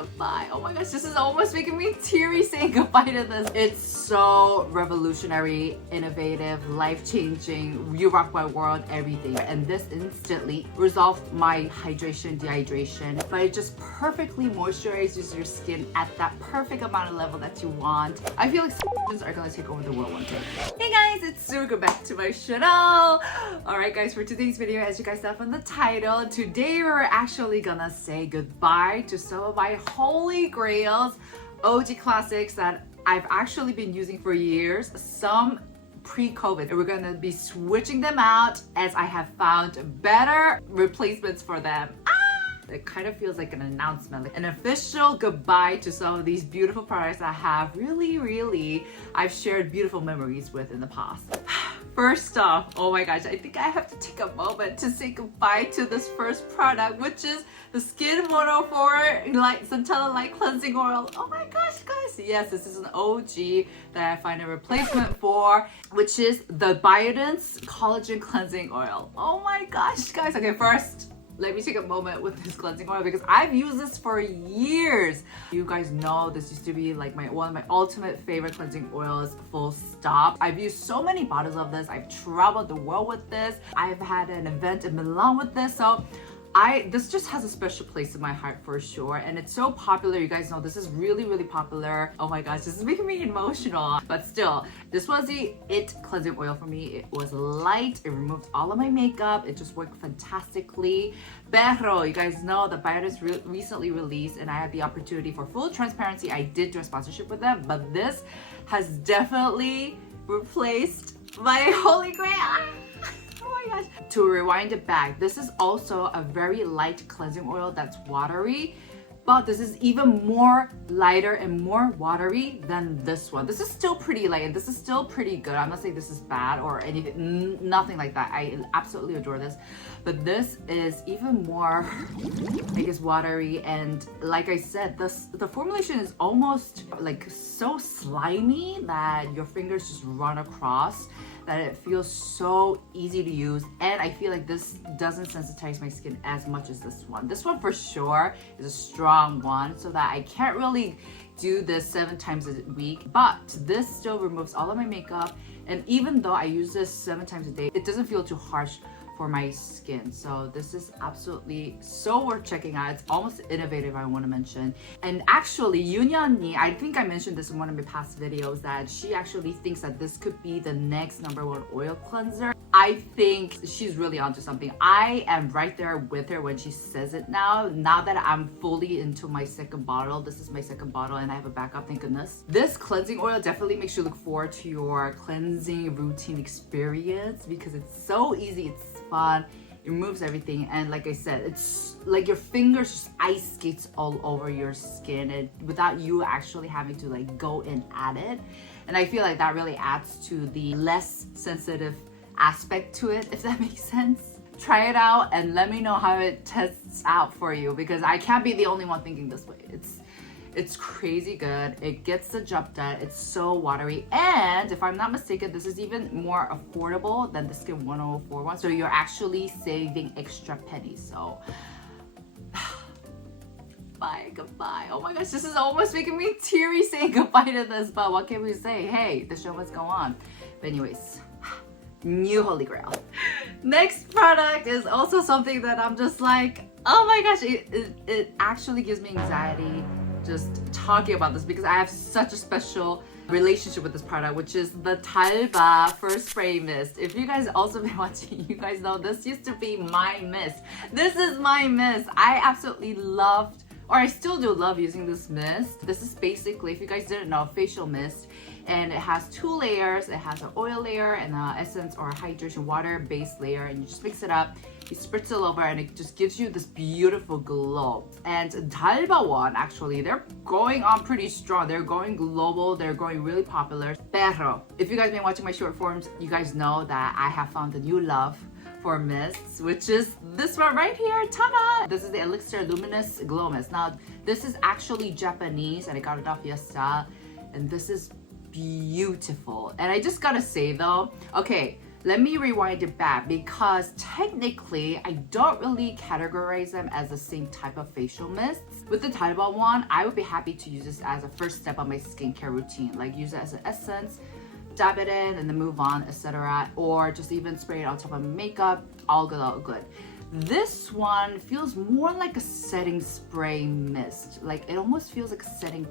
goodbye. Oh my gosh, this is almost making me teary saying goodbye to this. It's so revolutionary, innovative, life-changing, you rock my world, everything. And this instantly resolved my hydration, dehydration, but it just perfectly moisturizes your skin at that perfect amount of level that you want. I feel like are gonna take over the world one day. Hey guys, it's Sue. Welcome back to my channel. Alright guys, for today's video, as you guys saw from the title, today we're actually gonna say goodbye to some of my holy grails, OG classics that I've actually been using for years, some pre-COVID, and we're gonna be switching them out as I have found better replacements for them. It kind of feels like an announcement, like an official goodbye to some of these beautiful products I have I've shared beautiful memories with in the past. First off, oh my gosh, I think I have to take a moment to say goodbye to this first product, which is the Skin 104 Centella Light Cleansing Oil. Oh my gosh, guys. Yes, this is an OG that I find a replacement for, which is the BIODANCE Collagen Cleansing Oil. Oh my gosh, guys. Okay, first, let me take a moment with this cleansing oil because I've used this for years. You guys know this used to be like one of my ultimate favorite cleansing oils, full stop. I've used so many bottles of this. I've traveled the world with this. I've had an event in Melon with this. So this just has a special place in my heart for sure, and it's so popular. You guys know this is really popular. Oh my gosh, this is making me emotional, but still, this was the it cleansing oil for me. It was light, it removed all of my makeup, it just worked fantastically. Pero you guys know that BIODANCE recently released, and I had the opportunity for full transparency. I did do a sponsorship with them, but this has definitely replaced my holy grail. Oh my gosh. To rewind it back, this is also a very light cleansing oil that's watery, but this is even more lighter and more watery than this one. This is still pretty light and this is still pretty good. I'm not saying this is bad or anything, nothing like that. I absolutely adore this, but this is even more, I guess, watery. And like I said, the formulation is almost like so slimy that your fingers just run across, that it feels so easy to use. And I feel like this doesn't sensitize my skin as much as this one. This one for sure is a strong one, so that I can't really do this 7 times a week, but this still removes all of my makeup. And even though I use this 7 times a day, it doesn't feel too harsh for my skin. So this is absolutely so worth checking out. It's almost innovative, I want to mention. And actually, Yunyani, I think I mentioned this in one of my past videos, that she actually thinks that this could be the next #1 oil cleanser. I think she's really onto something. I am right there with her when she says it now. Now that I'm fully into my second bottle, this is my second bottle and I have a backup, thank goodness. This cleansing oil definitely makes you look forward to your cleansing routine experience because it's so easy, it's fun, it removes everything, and like I said, it's like your fingers just ice skates all over your skin, and without you actually having to like go in at it. And I feel like that really adds to the less sensitive aspect to it, if that makes sense. Try it out and let me know how it tests out for you, because I can't be the only one thinking this way. It's crazy good. It gets the job done. It's so watery, and if I'm not mistaken, this is even more affordable than the Skin 104 one, so you're actually saving extra pennies. So bye, goodbye. Oh my gosh, this is almost making me teary saying goodbye to this, but what can we say? Hey, the show must go on. But anyways, new holy grail. Next product is also something that I'm just like, oh my gosh, it actually gives me anxiety just talking about this, because I have such a special relationship with this product, which is the Talba First Spray Mist. If you guys also been watching, you guys know this used to be my mist. This is my mist. I absolutely loved, or I still do love, using this mist. This is basically, if you guys didn't know, facial mist, and it has 2 layers. It has an oil layer and an essence or hydration water base layer, and you just mix it up, you spritz it over, and it just gives you this beautiful glow. And Talba one, actually, they're going on pretty strong. They're going global, they're going really popular. Pero if you guys been watching my short forms, you guys know that I have found a new love for mists, which is this one right here. Ta-da! This is the ELIXIR Luminous Glow Mist. Now, this is actually Japanese, and I got it off Yesstyle, and this is beautiful. And I just gotta say though, okay, let me rewind it back, because technically I don't really categorize them as the same type of facial mists. With the Tide Balm one, I would be happy to use this as a first step on my skincare routine. Like use it as an essence, dab it in, and then move on, etc. Or just even spray it on top of makeup. All good, all good. This one feels more like a setting spray mist. Like it almost feels like a setting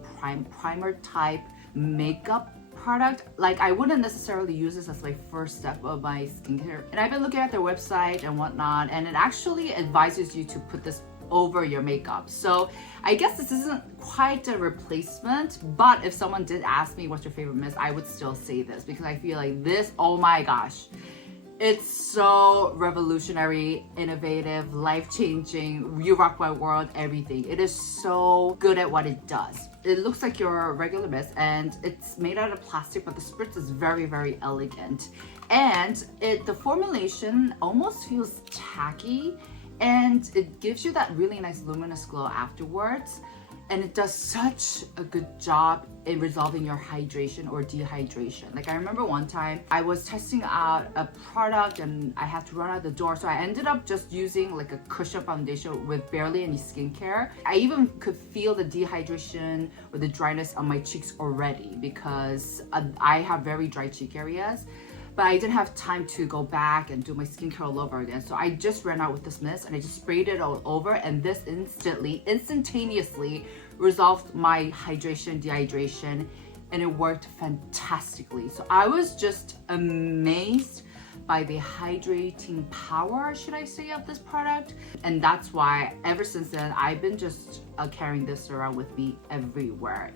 primer type makeup product. Like I wouldn't necessarily use this as my first step of my skincare. And I've been looking at their website and whatnot, and it actually advises you to put this over your makeup. So I guess this isn't quite a replacement, but if someone did ask me what's your favorite mist, I would still say this because I feel like this, oh my gosh, it's so revolutionary, innovative, life-changing, you rock my world, everything. It is so good at what it does. It looks like your regular mist and it's made out of plastic, but the spritz is very, very elegant. And the formulation almost feels tacky, and it gives you that really nice luminous glow afterwards. And it does such a good job in resolving your hydration or dehydration. Like I remember one time I was testing out a product and I had to run out the door. So I ended up just using like a cushion foundation with barely any skincare. I even could feel the dehydration or the dryness on my cheeks already because I have very dry cheek areas. But I didn't have time to go back and do my skincare all over again. So I just ran out with this mist and I just sprayed it all over, and this instantaneously resolved my hydration, dehydration, and it worked fantastically. So I was just amazed by the hydrating power, should I say, of this product. And that's why ever since then, I've been just carrying this around with me everywhere.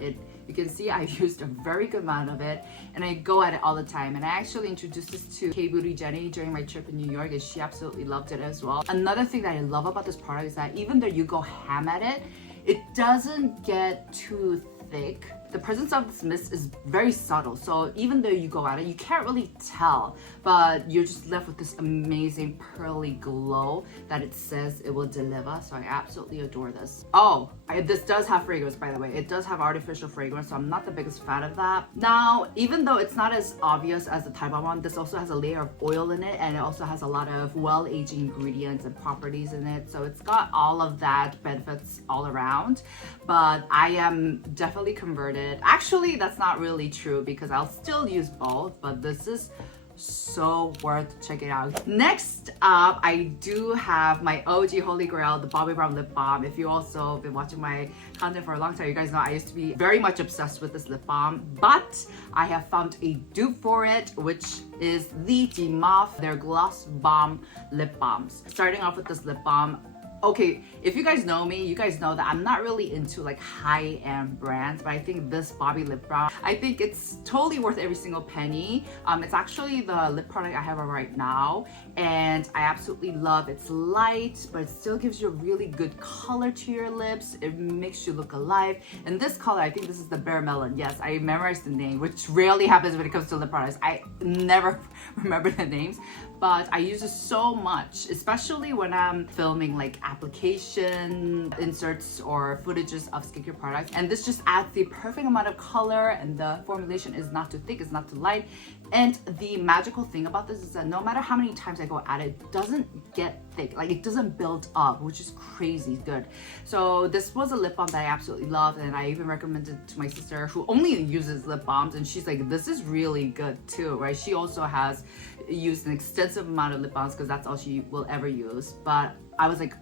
You can see I've used a very good amount of it and I go at it all the time. And I actually introduced this to K-Beauty Jenny during my trip in New York and she absolutely loved it as well. Another thing that I love about this product is that even though you go ham at it, it doesn't get too thick. The presence of this mist is very subtle, so even though you go at it, you can't really tell, but you're just left with this amazing pearly glow that it says it will deliver. So I absolutely adore this. Oh, this does have fragrance, by the way. It does have artificial fragrance, so I'm not the biggest fan of that. Now, even though it's not as obvious as the Tide Balm one, this also has a layer of oil in it, and it also has a lot of well-aging ingredients and properties in it, so it's got all of that benefits all around. But I am definitely converted. Actually, that's not really true because I'll still use both, but this is so worth checking out. Next up, I do have my OG Holy Grail, the Bobbi Brown Lip Balm. If you also been watching my content for a long time, you guys know I used to be very much obsessed with this lip balm, but I have found a dupe for it, which is the DMOF, their Gloss Balm Lip Balms. Starting off with this lip balm, okay, if you guys know me, you guys know that I'm not really into like high-end brands, but I think this Bobbi lip balm, I think it's totally worth every single penny. It's actually the lip product I have on right now, and I absolutely love it's light, but it still gives you a really good color to your lips. It makes you look alive. And this color, I think this is the Bare Melon. Yes, I memorized the name, which rarely happens when it comes to lip products. I never remember the names, but I use it so much, especially when I'm filming like application inserts or footages of skincare products. And this just adds the perfect amount of color, and the formulation is not too thick, it's not too light. And the magical thing about this is that no matter how many times I go at it, it doesn't get thick, like it doesn't build up, which is crazy good. So this was a lip balm that I absolutely loved, and I even recommended it to my sister who only uses lip balms, and she's like, this is really good too, right? She also has used an extensive amount of lip balms because that's all she will ever use. But I was like,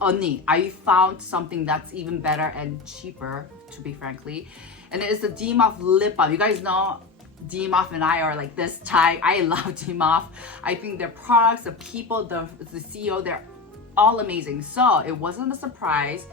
언니, I found something that's even better and cheaper, to be frankly, and it is the DMOF lip balm. You guys know DMOF and I are like this type. I love DMOF. I think their products, the people, the CEO, they're all amazing. So it wasn't a surprise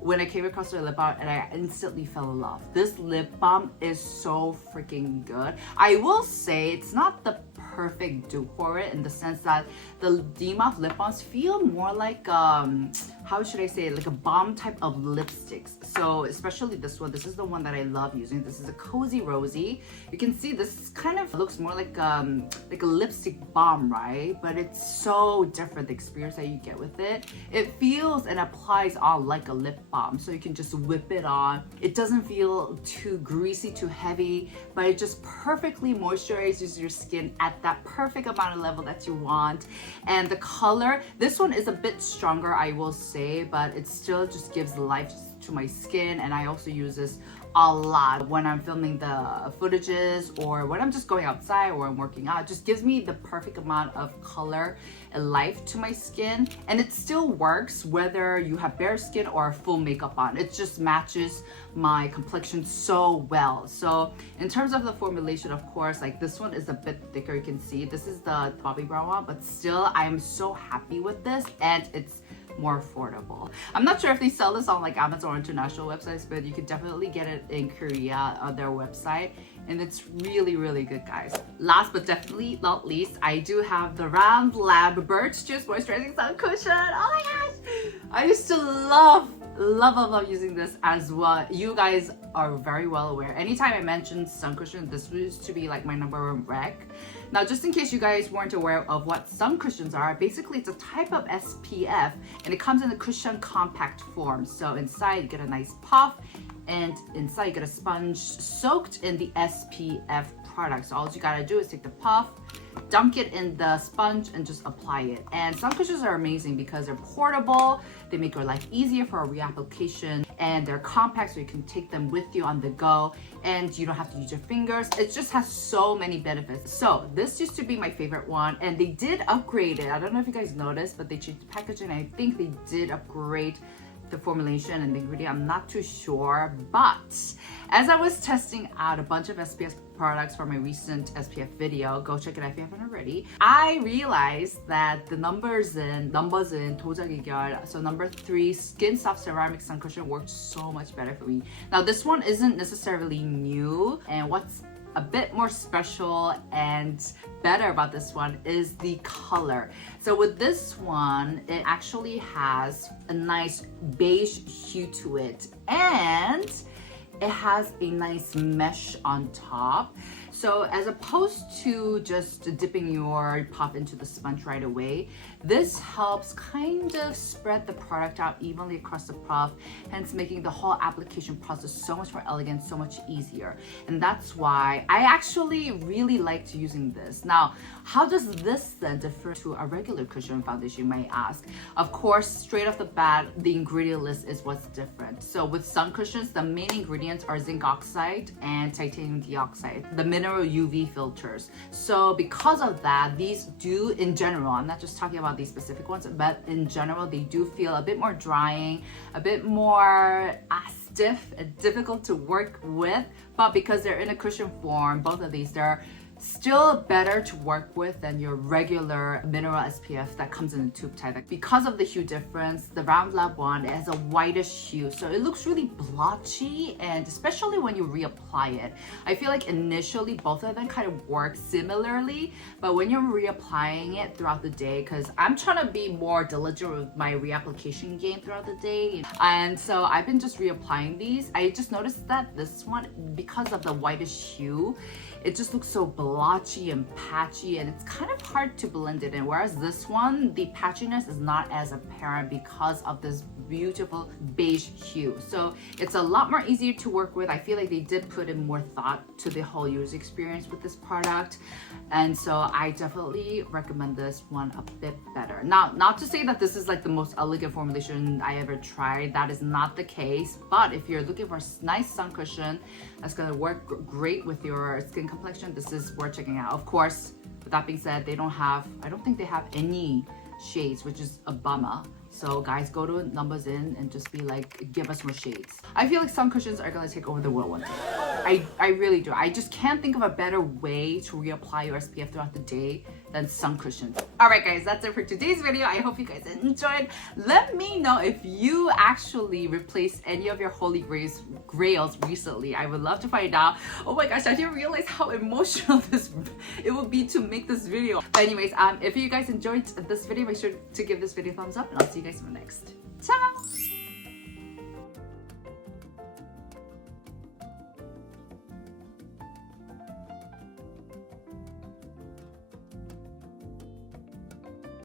when I came across their lip balm and I instantly fell in love. This lip balm is so freaking good. I will say it's not the perfect dupe for it in the sense that the DMOF lip balms feel more like how should I say it, like a balm type of lipsticks. So especially this one, this is the one that I love using. This is a Cozy Rosy. You can see this kind of looks more like a lipstick balm, right? But it's so different, the experience that you get with it. It feels and applies on like a lip balm, so you can just whip it on. It doesn't feel too greasy, too heavy, but it just perfectly moisturizes your skin at that perfect amount of level that you want. And the color, this one is a bit stronger, I will say, but it still just gives life to my skin, and I also use this a lot when I'm filming the footages or when I'm just going outside or I'm working out. It just gives me the perfect amount of color and life to my skin, and it still works whether you have bare skin or full makeup on. It just matches my complexion so well. So in terms of the formulation, of course, like this one is a bit thicker. You can see this is the Bobbi brown one, but still I'm so happy with this, and it's more affordable. I'm not sure if they sell this on like Amazon or international websites, but you could definitely get it in Korea on their website, and it's really, really good, guys. Last but definitely not least, I do have the Round Lab Birch Juice Moisturizing Sun Cushion. Oh my gosh! I used to love using this as well. You guys are very well aware. Anytime I mention sun cushion, this used to be like my #1 rec. Now, just in case you guys weren't aware of what sun cushions are, basically it's a type of SPF, and it comes in a cushion compact form. So inside you get a nice puff, and inside you get a sponge soaked in the SPF product. So all you gotta do is take the puff, dunk it in the sponge, and just apply it. And sun cushions are amazing because they're portable, they make your life easier for a reapplication, and they're compact so you can take them with you on the go, and you don't have to use your fingers. It just has so many benefits. So this used to be my favorite one, and they did upgrade it. I don't know if you guys noticed, but they changed the packaging. I think they did upgrade the formulation and the ingredient. I'm not too sure, but as I was testing out a bunch of SPF products for my recent SPF video, go check it out if you haven't already, I realized that the numbers in 도자기결, so number 3 Skin Soft Ceramic Sun Cushion worked so much better for me. Now this one isn't necessarily new, and what's a bit more special and better about this one is the color. So with this one, it actually has a nice beige hue to it, and it has a nice mesh on top. So as opposed to just dipping your puff into the sponge right away, this helps kind of spread the product out evenly across the puff, hence making the whole application process so much more elegant, so much easier. And that's why I actually really liked using this. Now, how does this then differ to a regular cushion foundation, you might ask? Of course, straight off the bat, the ingredient list is what's different. So with sun cushions, the main ingredients are zinc oxide and titanium dioxide, the mineral UV filters. So because of that, these do, in general, I'm not just talking about these specific ones, but in general, they do feel a bit more drying, a bit more stiff and difficult to work with. But because they're in a cushion form, both of these, they're still better to work with than your regular mineral SPF that comes in a tube type. Because of the hue difference, the Round Lab one, it has a whitish hue, so it looks really blotchy, and especially when you reapply it. I feel like initially both of them kind of work similarly, but when you're reapplying it throughout the day, because I'm trying to be more diligent with my reapplication game throughout the day, and so I've been just reapplying these. I just noticed that this one, because of the whitish hue, it just looks so blotchy and patchy, and it's kind of hard to blend it in. Whereas this one, the patchiness is not as apparent because of this beautiful beige hue. So it's a lot more easier to work with. I feel like they did put in more thought to the whole user experience with this product. And so I definitely recommend this one a bit better. Now, not to say that this is like the most elegant formulation I ever tried. That is not the case. But if you're looking for a nice sun cushion that's gonna work great with your skin complexion, this is worth checking out. Of course, with that being said, I don't think they have any shades, which is a bummer. So guys, go to numbers in and just be like, give us more shades. I feel like sun cushions are gonna take over the world one day. I really do. I just can't think of a better way to reapply your SPF throughout the day than sun cushions. Alright guys, that's it for today's video. I hope you guys enjoyed. Let me know if you actually replaced any of your holy grails recently. I would love to find out. Oh my gosh, I didn't realize how emotional it would be to make this video. But anyways, if you guys enjoyed this video, make sure to give this video a thumbs up, and I'll see you guys in the next. Ciao!